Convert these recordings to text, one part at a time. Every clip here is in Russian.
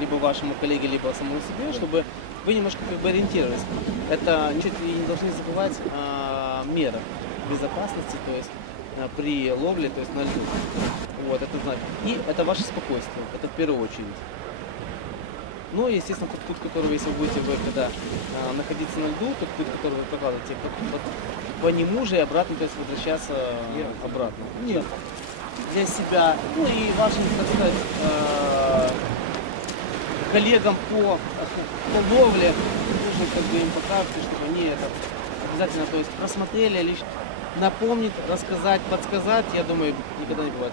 либо вашему коллеге, либо самому себе, чтобы вы немножко как бы ориентировались. Это ничего и не должны забывать о мерах безопасности, то есть а, при ловле, то есть на льду. Вот, это знак. И это ваше спокойствие, это в первую очередь. Ну, и, естественно, тот путь, который, если вы будете вы, когда а, находиться на льду, тот путь, который вы прокладываете, по, по- по нему же и обратно, то есть возвращаться а, обратно. Нет. Для себя, ну и вашим, так сказать, а, коллегам по, по ловле, нужно как бы им покажете, чтобы они это обязательно, то есть просмотрели, лишь напомнить, рассказать, подсказать, я думаю, никогда не бывает.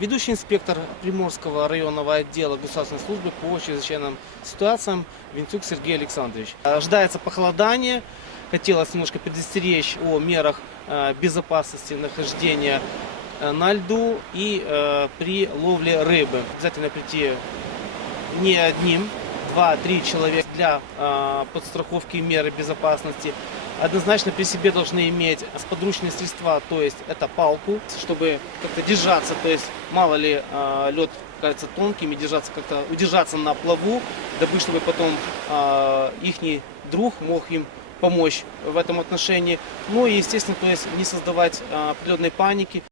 Ведущий инспектор Приморского районного отдела государственной службы по чрезвычайным ситуациям Винцук Сергей Александрович. А, Ожидается похолодание. Хотелось немножко предостеречь о мерах э, безопасности нахождения э, на льду и э, при ловле рыбы. Обязательно прийти не одним, два-три человека для э, подстраховки меры безопасности. Однозначно при себе должны иметь сподручные средства, то есть это палку, чтобы как-то держаться, то есть мало ли э, лед кажется тонким и держаться как-то удержаться на плаву, дабы чтобы потом э, ихний друг мог им помочь в этом отношении. Ну и естественно, то есть не создавать э, определенной паники.